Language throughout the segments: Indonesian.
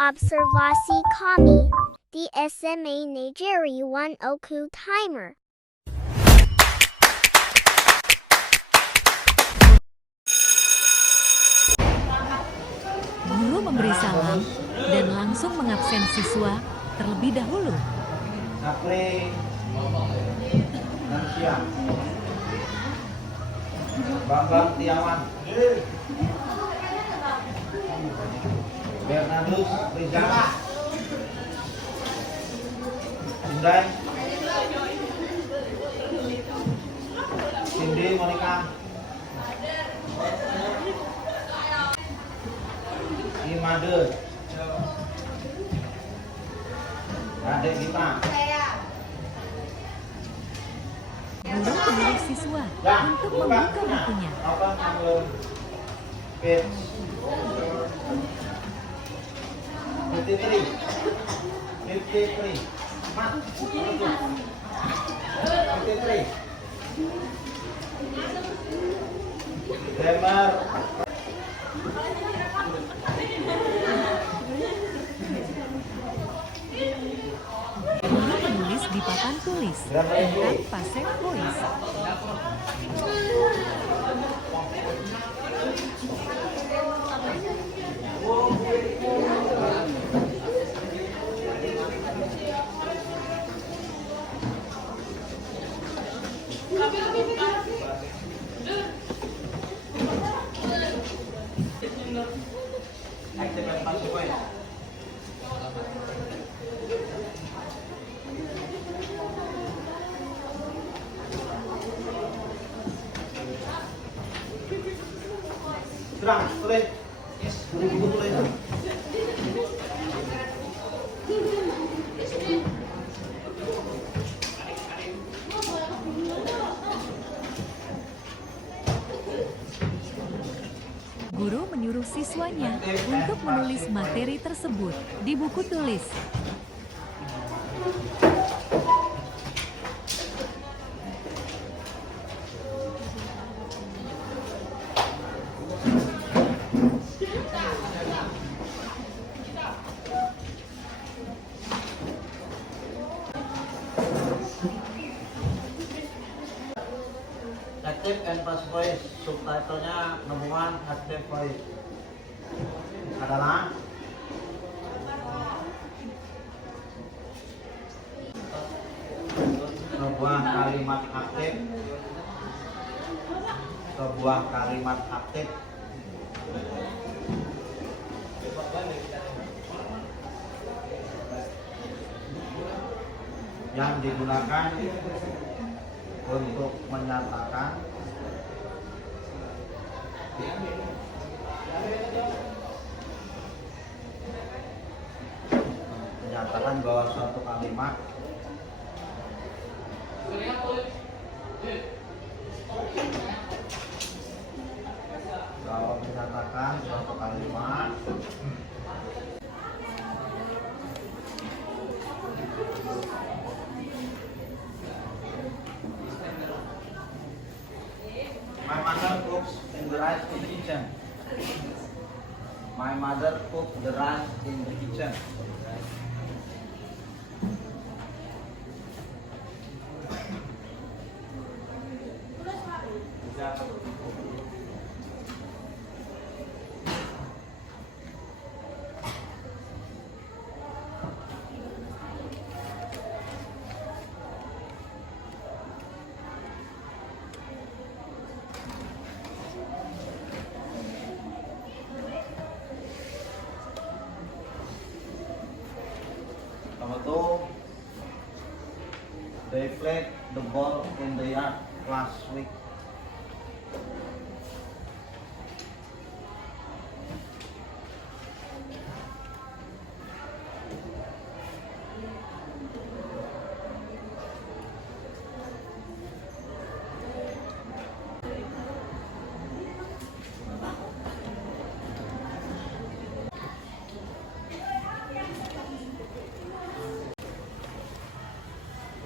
observasi kami di SMA Negeri One Oku Timer. Guru memberi salam dan langsung mengabsen siswa terlebih dahulu. Sapri dan siang Bambang Tiawan, Bernardus Rizal, Sundai, Cindy Monica, Imade, adik kita. Guru menyuruh siswa untuk membuka bukunya. Apa page 53 Mat 53 grammar. Guru menulis di papan tulis tentang passive voice. Active consequence. Terang, tulis. Buku tulis. Guru menyuruh siswanya untuk menulis materi tersebut di buku tulis. Active and passive voice, subtitlenya nemuan active voice adalah sebuah kalimat aktif, yang digunakan untuk menyatakan bahwa suatu kalimat My mother cooks in the rice in the kitchen. My mother cooks the rice in the kitchen. Number 2, they played the ball in the yard last week.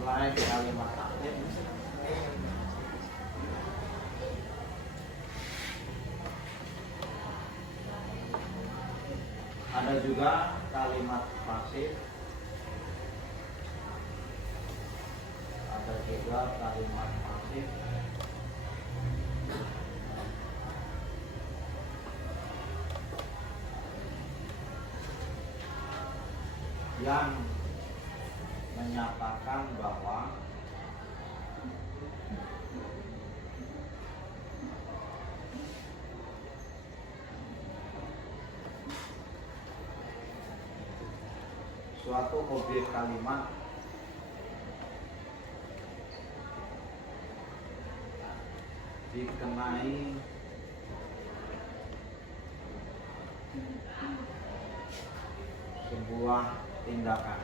Selain kalimat aktif, ada juga kalimat pasif. Ada juga kalimat pasif. Yang menyatakan bahwa suatu objek kalimat dikenai sebuah tindakan.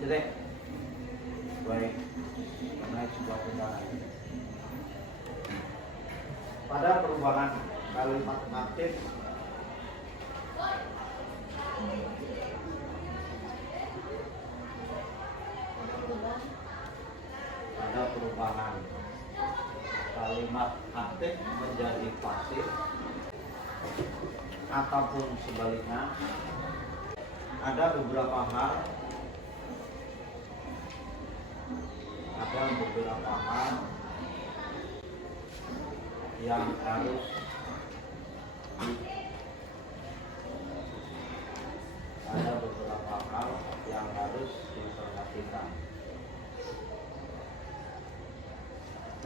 Jelek, baik, mengenai sebuah tindakan. Pada perubahan kalimat aktif kalimat aktif menjadi pasif ataupun sebaliknya, ada beberapa hal yang harus diperhatikan.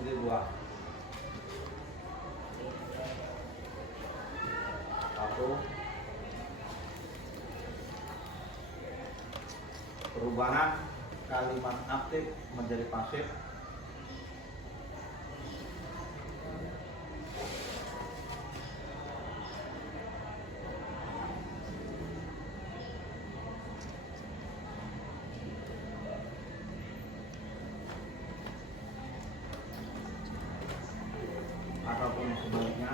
Ini dua. Satu, perubahan kalimat aktif menjadi pasif ataupun sebaliknya,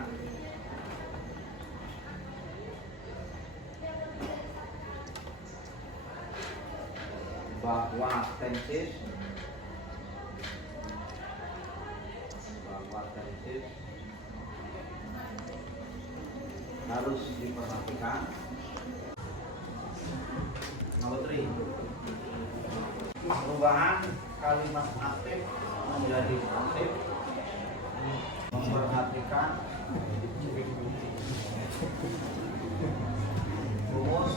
bahwa tenses harus diperhatikan. Nomor 3, perubahan kalimat aktif menjadi pasif memperhatikan rumus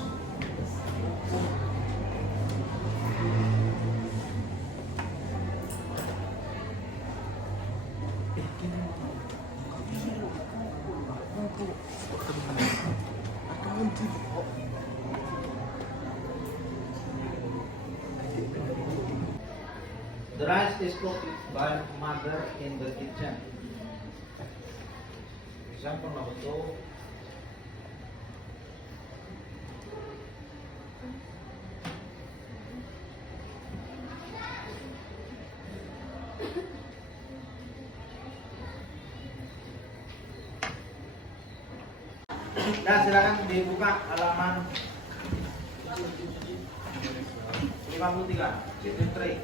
the rice is cooked by mother in the kitchen. Example number 2. Nah, silakan dibuka halaman 53, chapter 3.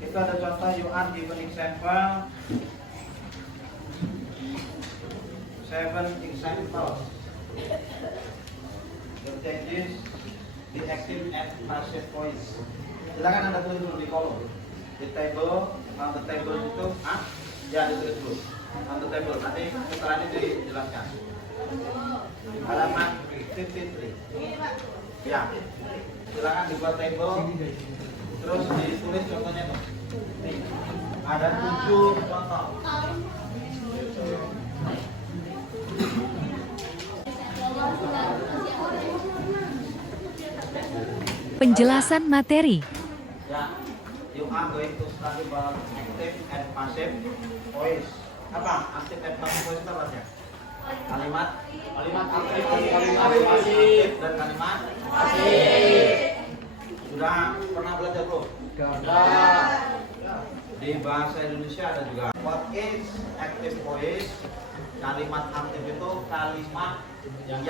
Itu ada contoh, you are given example 7 examples. The changes the active and passive voice. Silakan Anda tulis dulu di kolom. Di table, on the table itu, ya ditulis dulu. On the table, nanti setelah ini dijelaskan. Halaman 53. Ya, silakan dibuat table. Terus ditulis contohnya tuh. Nih, ada 7 contoh. Penjelasan materi. Ya, you are going to study about active and passive voice. Apa? Active and passive voice itu apa ya? Kalimat aktif, kalimat pasif, dan kalimat pasif. Sudah pernah belajar belum? Sudah. Di bahasa Indonesia ada juga. What is active voice? Kalimat aktif itu kalimat yang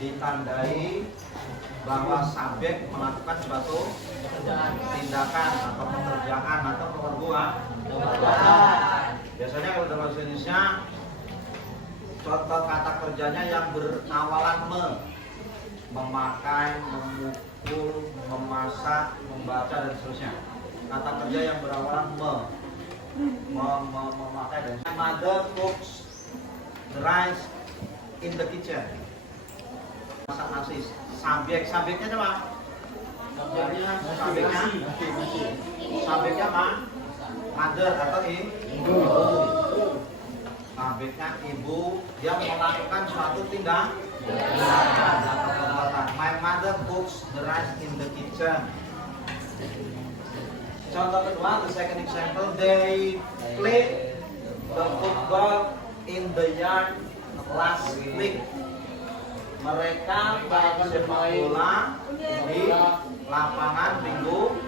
ditandai bahwa subjek melakukan suatu tindakan atau pekerjaan atau perbuatan. Biasanya kalau dalam bahasa Indonesia contoh kata kerjanya yang berawalan memakai, memukul, memasak, membaca dan seterusnya. Kata kerja yang berawalan memakai dan seterusnya. Mother cooks the rice in the kitchen. Masak nasi. Subjeknya apa? Subjeknya apa? Mother atau ibu. Subjeknya ibu yang melakukan suatu tindakan atau perbuatan. My mother cooks the rice in the kitchen. Contoh kedua, the second example, they played the football in the yard last week. Mereka main sepak bola di lapangan minggu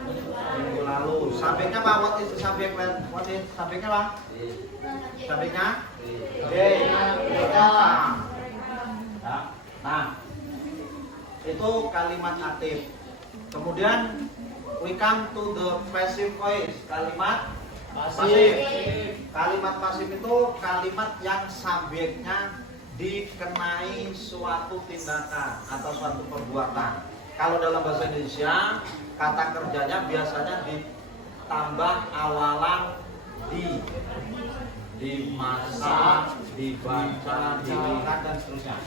lalu. Subjeknya apa? What is the subject? Subjeknya apa? Subjeknya they. Nah, itu kalimat aktif. Kemudian we come to the passive voice. Kalimat pasif. Kalimat pasif itu kalimat yang subjeknya dikenai suatu tindakan atau suatu perbuatan. Kalau dalam bahasa Indonesia, kata kerjanya biasanya ditambah awalan dimasak, dibaca, dilihat dan seterusnya.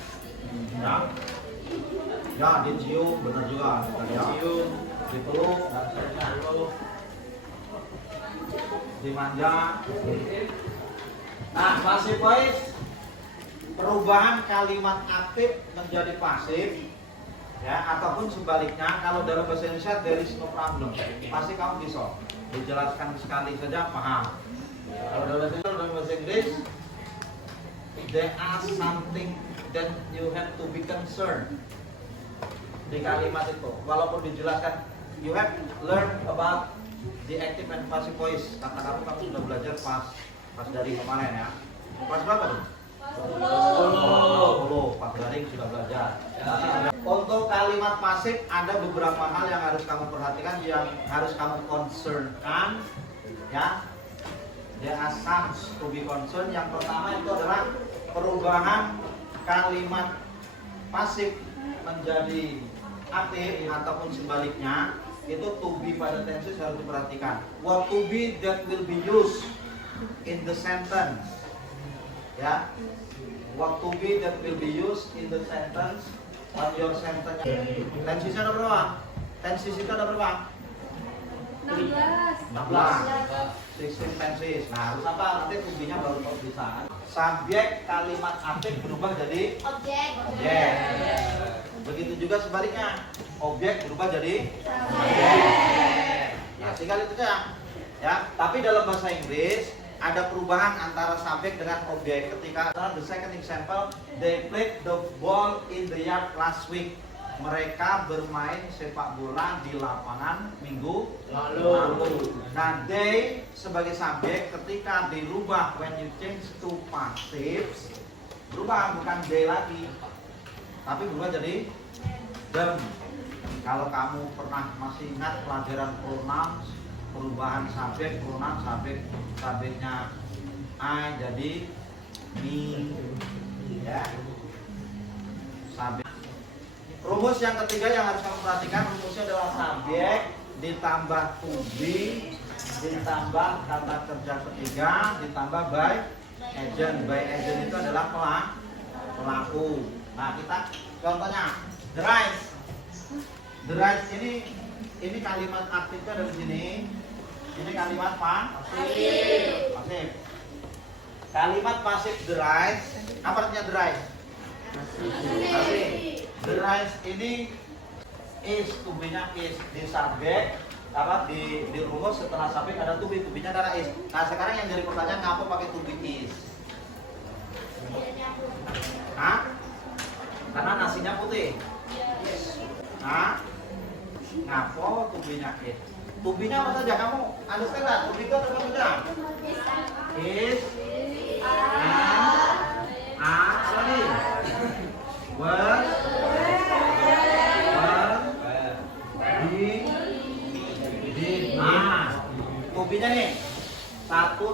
Ya, dicium, benar juga. Dicium, dipeluk dan seterusnya. Dimanja. Nah, passive voice, perubahan kalimat aktif menjadi pasif, ya, ataupun sebaliknya. Kalau dalam bahasa Indonesia there is no problem, pasti kamu bisa dijelaskan sekali saja paham. Kalau dalam bahasa Inggris there are something that you have to be concerned. Di kalimat itu walaupun dijelaskan you have learn about the active and passive voice. Kata kamu sudah belajar pas dari kemarin ya. Pas berapa tuh? 10 Pak Garing sudah belajar. Untuk kalimat pasif ada beberapa hal yang harus kamu perhatikan, yang harus kamu concernkan, ya. There are some to be concerned. Yang pertama itu adalah perubahan kalimat pasif menjadi aktif ataupun sebaliknya. Itu to be pada tenses harus diperhatikan. What to be that will be used in the sentence, ya. What to be that will be used in the sentence on your sentence. Tensisnya ada berapa? Tensis itu ada berapa? 16 16 tensis. Nah, harus apa? Nanti to be-nya baru kau bisa. Subjek kalimat aktif berubah jadi objek. Begitu juga sebaliknya. Objek berubah jadi subjek. Nah, tinggal itu saja. Ya, tapi dalam bahasa Inggris ada perubahan antara subjek dengan objek. Ketika the second example, they played the ball in the yard last week. Mereka bermain sepak bola di lapangan minggu lalu. Nah, they sebagai subjek ketika dirubah when you change to passive, berubah bukan they lagi, tapi berubah jadi them. Kalau kamu pernah masih ingat pelajaran pronouns, perubahan subjek, pronoun subjeknya I jadi me, ya. Subjek. Rumus yang ketiga yang harus kamu perhatikan, rumusnya adalah subjek ditambah to be ditambah kata kerja ketiga ditambah by agent. By agent itu adalah pelaku. Nah, kita contohnya the rice. The rice ini kalimat aktifnya dari sini. Ini kalimat pasif. Kalimat pasif the rice. Apa artinya the rice? Pasif. The rice ini is, to be-nya is di subjek, apa di rumus setelah subjek ada to be, to be-nya adalah is. Nah, sekarang yang jadi pertanyaan, ngapa pakai to be is? Hah? Karena nasinya putih. Hah? Ngapo to be-nya is? To be-nya apa saja? Kamu understand nggak? To be itu apa saja? Is, sorry, was,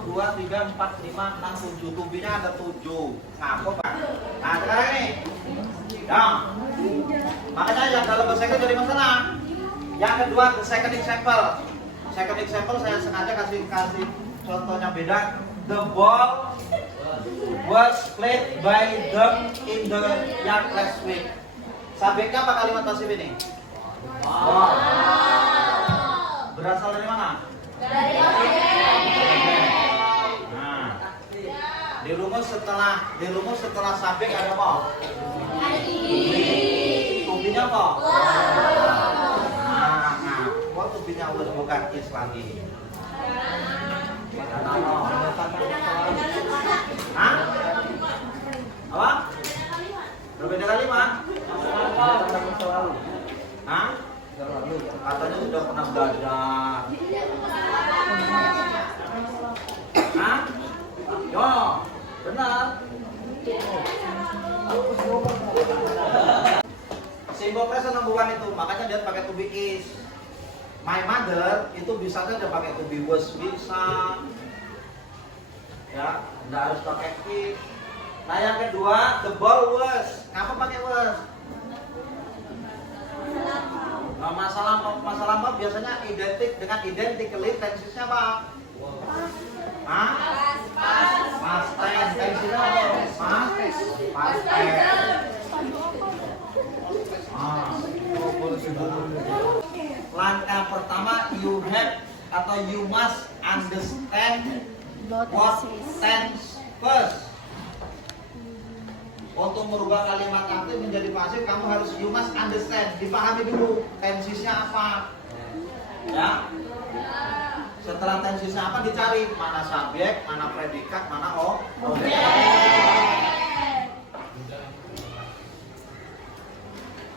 2, 3, 4, 5, 6, 7. To-be-nya ada 7. Ngaku, Pak. Nah, sekarang ini. Ya. Makanya yang dalam bahasa Inggris jadi masalah. Yang kedua, the second example. Second example saya sengaja kasih contohnya beda. The ball was played by them in the yard last week. Subjeknya apa kalimat pasif ini? Wow. Berasal dari mana? Dari objek. Nah, di rumus setelah subjek ada apa? To-be-nya apa? Nah, kok to-be-nya was bukan is lagi? Hah? Apa? Berbeda kalimat? Hah? Katanya sudah pernah belajar. Hah? Yo, benar. Simbol present number one itu, makanya dia pakai to be is. My mother itu bisa saja pakai to be was, bisa. Ya, tidak harus pakai is. Nah yang kedua, the ball was. Kenapa pakai was? Nah, masa lampau biasanya identik dengan identically, tensesnya apa? Hah? Past tense. Tensesnya apa? Past tense. Langkah pertama, you have atau you must understand what tense first. Untuk merubah kalimat aktif menjadi pasif, kamu harus you must understand, dipahami dulu tensesnya apa. Ya. Setelah tensesnya apa dicari, mana subjek, mana predikat, mana objek.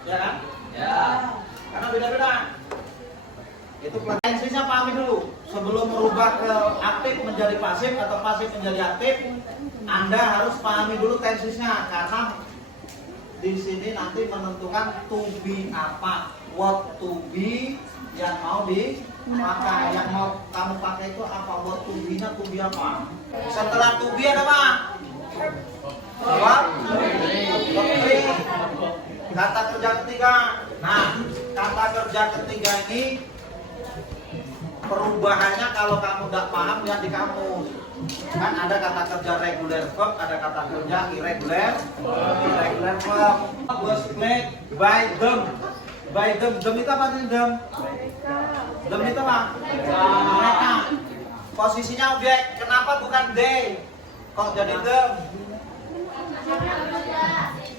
Ya kan? Ya. Karena beda-beda. Itu tensesnya pahami dulu. Sebelum merubah ke aktif menjadi pasif atau pasif menjadi aktif, Anda harus pahami dulu tensesnya, karena di sini nanti menentukan to be apa, what to be yang mau dipakai, yang mau kamu pakai itu apa, what to be-nya to be apa. Setelah to be ada apa? What? Kata kerja ketiga. Nah, kata kerja ketiga ini perubahannya kalau kamu tidak paham lihat di kamus. Kan ada kata kerja regular verb, ada kata kerja irregular verb. Was played by them. By them. Them itu apa sih them? Them itu apa? Mereka. Posisinya objek. Kenapa bukan they? Kok jadi them?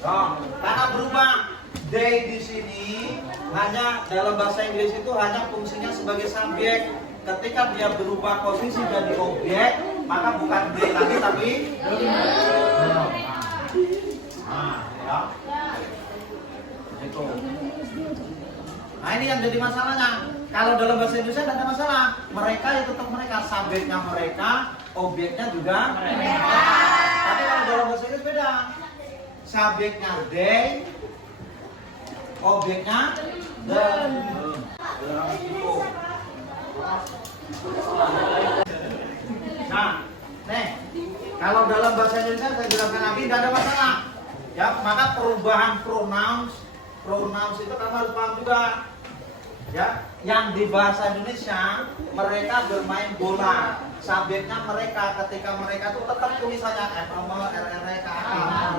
Oh, karena berubah. They di sini hanya dalam bahasa Inggris itu hanya fungsinya sebagai subjek. Ketika dia berubah posisi jadi objek, maka bukan they lagi tapi ya. Itu. Nah ini yang jadi masalahnya. Kalau dalam bahasa Indonesia tidak ada masalah. Mereka itu tetap mereka, subjeknya mereka, objeknya juga mereka. Tapi kalau dalam bahasa Inggris beda. Subjeknya they, objeknya them. Nah, nih, kalau dalam bahasa Indonesia saya jelaskan lagi tidak ada masalah. Ya, maka perubahan pronouns itu kamu harus paham juga. Ya, yang di bahasa Indonesia mereka bermain bola. Subjeknya mereka, ketika mereka itu tetap tulisannya FM, RRK,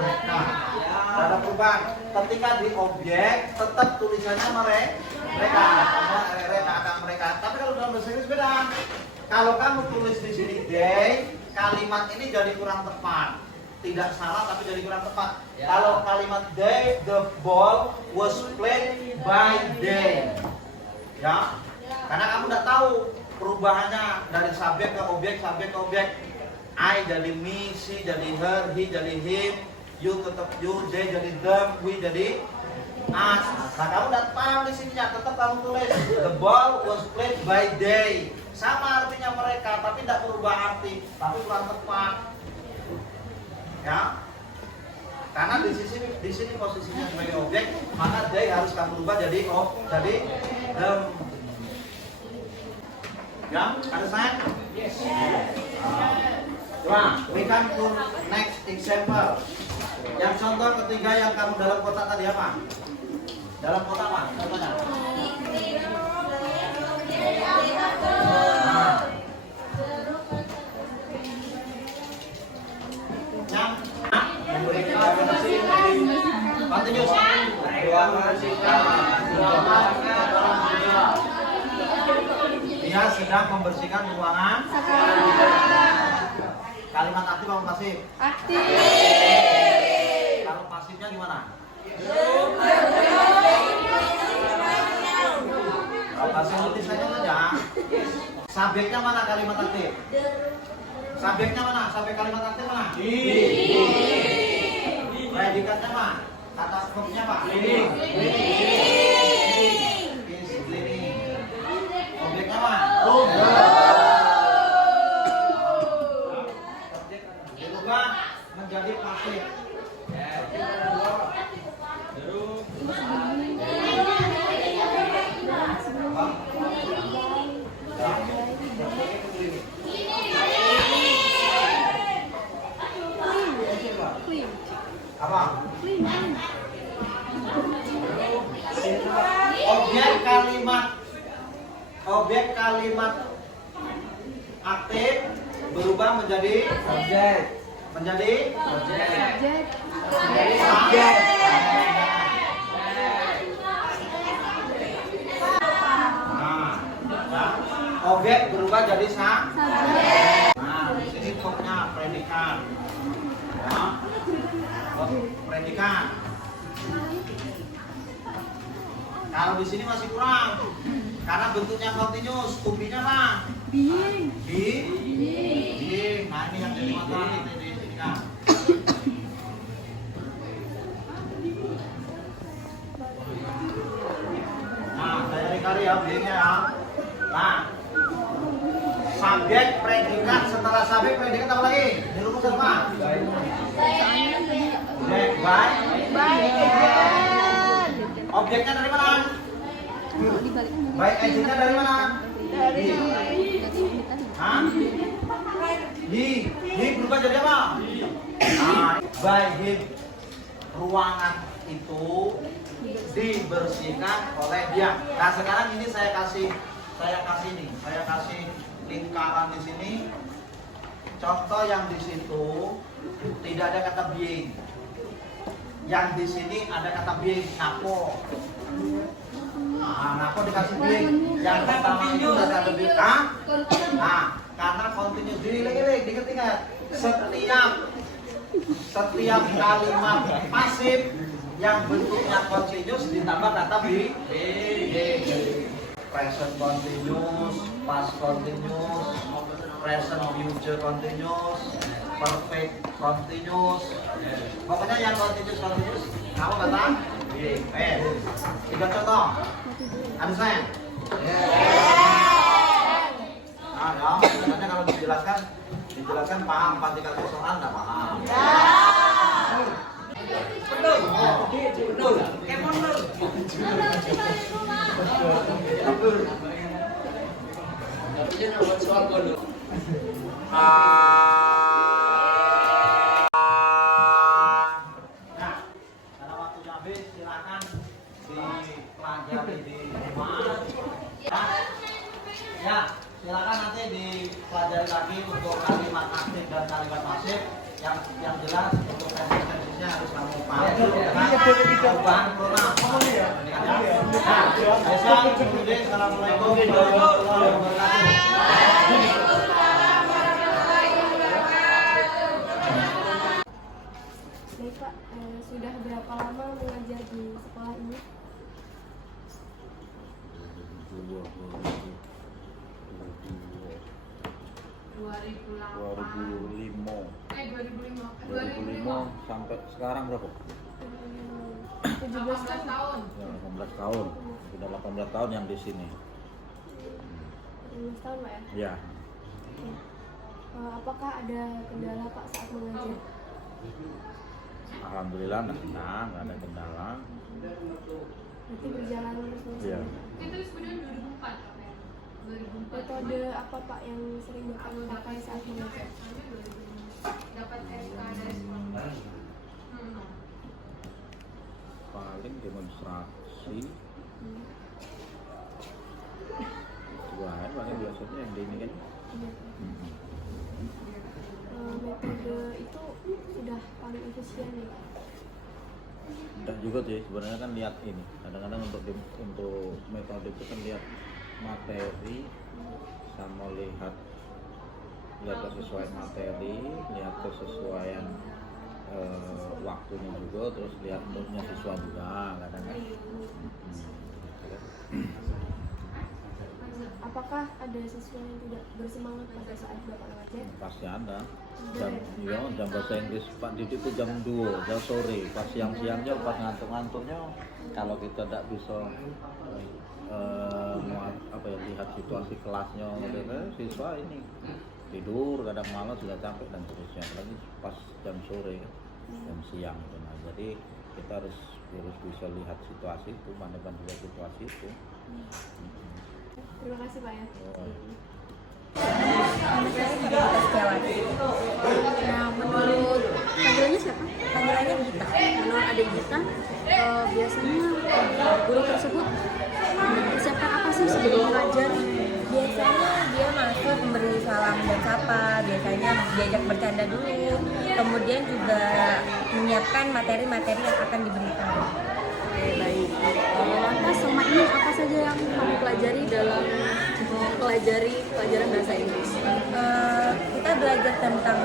mereka. Tidak ada perubahan. Ketika di objek tetap tulisannya mereka, RRK, mereka. Tapi kalau dalam bahasa Inggris beda. Kalau kamu tulis di sini they, kalimat ini jadi kurang tepat. Tidak salah tapi jadi kurang tepat. Ya. Kalau kalimat they, the ball was played by they. Ya, karena kamu udah tahu perubahannya dari subjek ke objek. I jadi me, she jadi her, he jadi him, you tetap you, they jadi them, we jadi us. Nah kamu udah paham di sini ya, tetap kamu tulis the ball was played by they. Sama artinya mereka, tapi tidak berubah arti, tapi kurang tepat. Ya, karena di sini posisinya sebagai objek, maka they harus kamu ubah jadi them. Ya, ada saya? Yes. Coba, we come to next example. Yang contoh ketiga yang kamu dalam kotak tadi apa? Dalam kotak apa? Contohnya. Nah. Yang memberikan continuous. Dia sedang membersihkan ruangan. Kalimat aktif atau pasif? Aktif. Kalau pasifnya gimana? Kalau pasif tulisannya saja. Subjeknya mana kalimat aktif? Subjeknya mana? Subjek kalimat aktif mana? Predikatnya mana? Kata verbnya apa? Cleaning. Objeknya mana? Berubah menjadi pasif. Apa? Objek kalimat aktif berubah menjadi subjek. Menjadi subjek. Objek berubah jadi subjek. Nah, di sini verbnya predikat. Ya. Predikat. Kalau di sini masih kurang. Karena bentuknya continuous, to-be-nya apa? Being. Nah, ini yang jadi masalah di sini kan. Nah, saya cari ya being-nya ya. Nah, subjek, predikat, setelah subjek, predikat apa lagi? Dirumuskan apa? Objeknya dari mana? Baik, agentnya dari mana? Hah? He berubah jadi apa? Nah, by him, ruangan itu dibersihkan oleh dia. Nah, sekarang ini saya kasih lingkaran di sini. Contoh yang di situ tidak ada kata being. Yang di sini ada kata being, napo. Nah, napo dikasih being. Yang pertama itu udah ada being. Nah, karena continuous. Diingat-ingat. Setiap kalimat pasif yang bentuknya continuous ditambah kata being. Present continuous, past continuous, present future continuous, perfect continuous. Pokoknya yang continuous kamu kata tiga contoh. Understand? Nah, ya, sebenarnya kalau dijelaskan paham, ketika soal nggak paham. Silakan nanti dipelajari lagi untuk kalimat aktif dan kalimat pasif yang jelas untuk tendensinya harus kamu paham. Perubahan pronoun. Assalamualaikum warahmatullahi wabarakatuh. Baik Pak, sudah berapa lama mengajar di sekolah ini? 2005 sampai sekarang berapa? 17 tahun. Ya, 18 tahun. Sudah 18 tahun yang di sini. 18 tahun Pak ya? Ya. Apakah ada kendala Pak saat mengajar? Alhamdulillah nggak ada kendala. Berarti berjalan terus. Iya. Itu sebenarnya 2004 apa ya? 2004 metode apa Pak yang sering Bapak pakai saat mengajar? Paling demonstrasi. Wah, paling biasanya yang di ini kan. Metode itu sudah paling efisien ya Pak? Enggak juga sih, sebenarnya kan lihat ini. Kadang-kadang untuk metode itu kan lihat materi sama lihat kesesuaian materi, lihat kesesuaian waktunya juga, terus lihat moodnya siswa juga kadang-kadang. Apakah ada siswa yang tidak bersemangat pada saat Bapak mengajar? Pasti ada. Jam bahasa Inggris Pak Didi itu jam 2, jam sore. Pas siang-siangnya, pas ngantuk-ngantuknya, kalau kita tidak bisa lihat situasi kelasnya, siswa ini tidur, kadang malam sudah capek dan seterusnya. Lagi pas jam sore, jam siang itu. Nah, jadi kita harus bisa lihat situasi itu, mana-mana situasi itu. Terima kasih Pak ya. Nah, menurut panggilannya siapa? Panggilannya Gita. Menurut adik Gita, biasanya guru tersebut mempersiapkan apa sih sebelum mengajar? Biasanya dia masuk memberi salam dan sapa, biasanya diajak bercanda dulu, kemudian juga menyiapkan materi-materi yang akan diberikan. Oke, baik. Lantas selama ini apa saja yang kamu pelajari dalam mempelajari pelajaran bahasa Inggris? Kita belajar tentang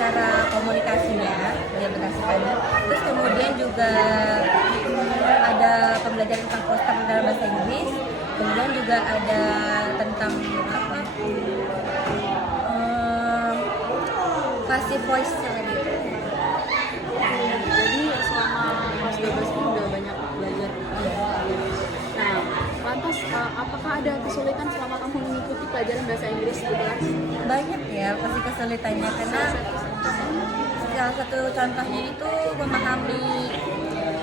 cara komunikasinya, dia berkasihkannya. Terus kemudian juga ada pembelajaran tentang poster dalam bahasa Inggris. Kemudian juga ada tentang passive voice tadi. Jadi selama kelas 12 ini udah banyak belajar. Nah, lantas apakah ada kesulitan selama kamu mengikuti pelajaran bahasa Inggris di kelas? Banyak ya pasti kesulitannya, karena salah satu contohnya itu memahami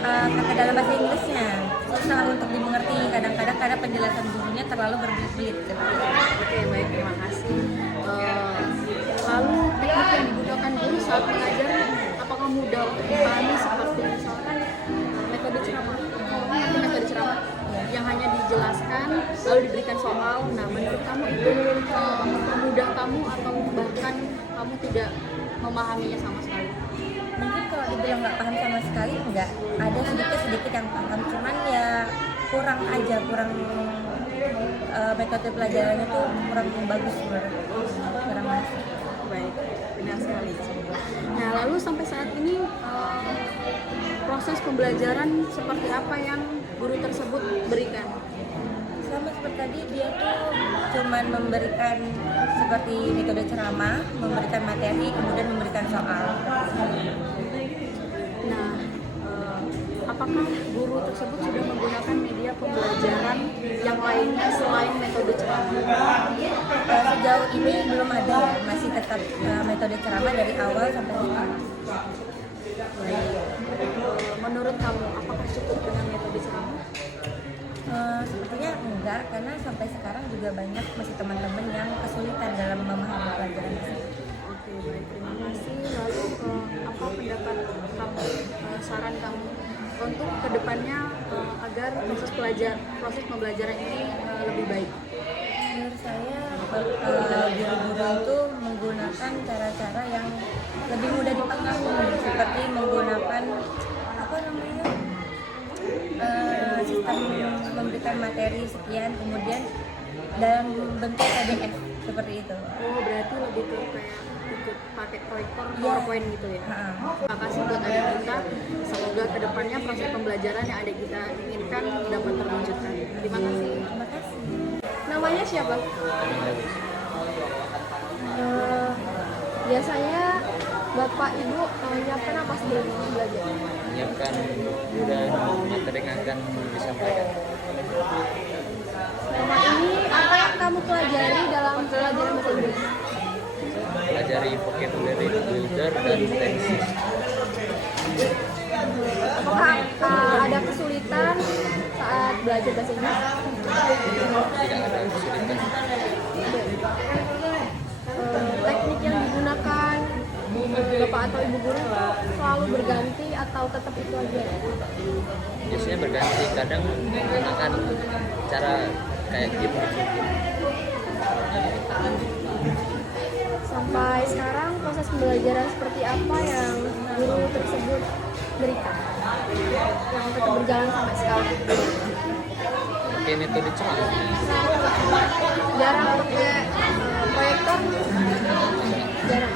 kata dalam bahasa Inggrisnya susah untuk dimengerti kadang-kadang karena penjelasan gurunya terlalu berbelit-belit. Oke, baik, terima kasih. Lalu teknik yang digunakan guru saat mengajar apakah mudah untuk dipahami, seperti misalkan metode ceramah? Metode ceramah yang hanya dijelaskan lalu diberikan soal. Nah, menurut kamu itu mempermudah kamu atau bahkan kamu tidak memahaminya sama sekali? Mungkin kalau dibilang nggak paham sama sekali, enggak, ada sedikit-sedikit yang paham, cuman ya kurang metode pelajarannya tuh kurang bagus, kurang masuk. Baik, benar sekali. Nah, lalu sampai saat ini proses pembelajaran seperti apa yang guru tersebut berikan? Sama seperti tadi, dia tuh cuman memberikan seperti metode ceramah, memberikan materi, kemudian memberikan soal. Nah, apakah guru tersebut sudah menggunakan media pembelajaran yang lainnya selain metode ceramah? Sejauh ini belum ada ya, masih tetap metode ceramah dari awal sampai sekarang. Baik. Menurut kamu, apakah cukup dengan metode ceramah? Sepertinya enggak, karena sampai sekarang juga banyak masih teman-teman yang kesulitan dalam memahami pelajaran tersebut. Oke, baik, terima kasih. Lalu apa pendapat kamu, saran kamu untuk kedepannya agar proses pembelajaran ini lebih baik? Menurut saya guru-guru itu menggunakan cara-cara yang lebih mudah dipahami, seperti menggunakan sistem memberikan materi sekian, kemudian dalam bentuk PDF seperti itu. Oh, berarti lebih ke kayak ikut pakai proyektor PowerPoint gitu ya? Terima kasih buat adik kita. Semoga kedepannya proses pembelajaran yang adik kita inginkan dapat terwujudkan. Terima kasih. Terima kasih. Namanya siapa? Biasanya Bapak Ibu menyiapkan apa sebelum belajar? Menyiapkan dan materi yang akan disampaikan. Selama ini apa yang kamu pelajari dalam pelajaran bahasa Inggris? Pelajari vocabulary builder dan tenses. Apakah ada kesulitan saat belajar bahasa bahasa Inggris? tidak ada kesulitan. Teknik yang digunakan bapak atau ibu guru selalu berganti atau tetap itu aja? Biasanya berganti, kadang menggunakan cara kayak gitu. Sampai sekarang proses pembelajaran seperti apa yang guru tersebut berikan yang tetap berjalan sampai sekarang? Pakai metode ceramah. Jarang pakai proyektor, jarang.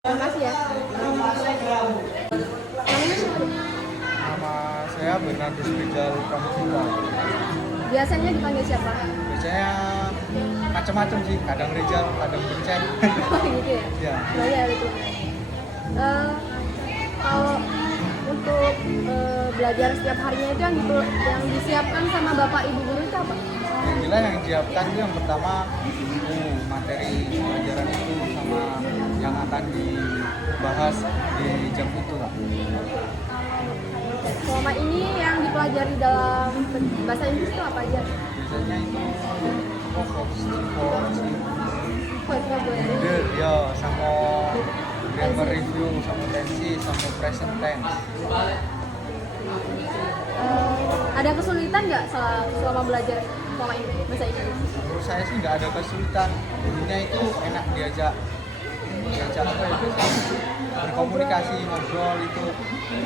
Terima kasih ya. Namanya siapa? Nama saya Bernardus Rizal Pramudia. Biasanya dipanggil siapa? Biasanya macam-macam sih, kadang Rizal, kadang Vincent. Oh gitu ya? Ya. Banyak itu. Kalau untuk belajar setiap harinya itu yang disiapkan sama bapak ibu guru itu apa? Yang jelas yang disiapkan itu yang pertama itu materi pelajaran itu sama yang akan dibahas di jam itu lah. Selama ini yang dipelajari dalam bahasa Inggris itu apa aja? Biasanya itu Vocabulary. ya sama grammar review, sama tensi, sama present tense. Ada kesulitan nggak selama belajar selama ini bahasa Inggris? Menurut saya sih nggak ada kesulitan. Intinya itu enak diajak apa ya, berkomunikasi, ngobrol itu.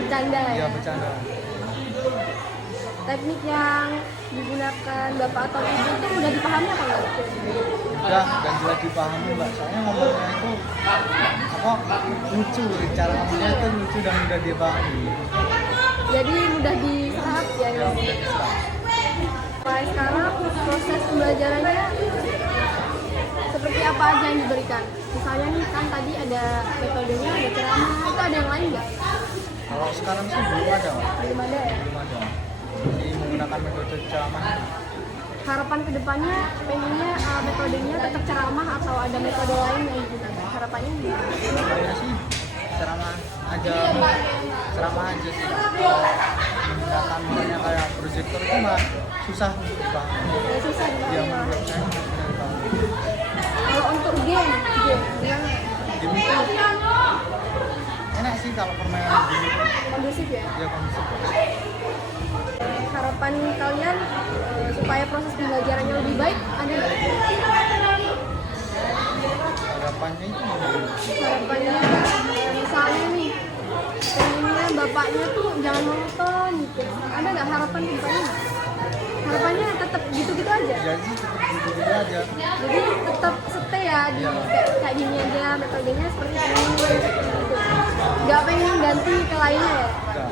Bercanda Ya ya? bercanda. Teknik yang digunakan bapak atau ibu itu udah dipahami apa enggak? Udah dan jelas dipahami mbak. Soalnya ngomongnya itu apa lucu, cara ngomongnya itu lucu dan mudah dipahami. Jadi mudah diserap ya? Ya mudah diserap. Sampai sekarang proses pembelajarannya seperti apa aja yang diberikan? Misalnya nih kan tadi ada metodenya, ada ceramah, itu ada yang lain nggak? Kalau sekarang sih belum ada mbak. Belum ada ya? Belum ada. Jadi menggunakan metode ceramah. Harapan kedepannya pengennya metodenya tetap ceramah atau ada metode lain yang digunakan? Harapannya gimana? Harapannya sih ceramah aja sih. Kalau menggunakan misalnya kayak proyektor itu mah susah untuk dipahami. Ya, susah Ya dipahami. menurut saya susah dipahami. Kalau untuk game gimana? Game itu enak sih kalau permainan game itu. Kondusif ya? Ya kondusif. Harapan kalian supaya proses pembelajarannya lebih baik ada nggak? Harapannya itu Harapannya misalnya nih pengennya bapaknya tuh jangan monoton gitu, ada nggak harapan ke depannya? Harapannya tetap gitu-gitu aja, ya sih tetap gitu aja. jadi tetap stay ya di kayak gini aja metodenya seperti ini gitu. Nggak pengen ganti ke lainnya ya? Udah.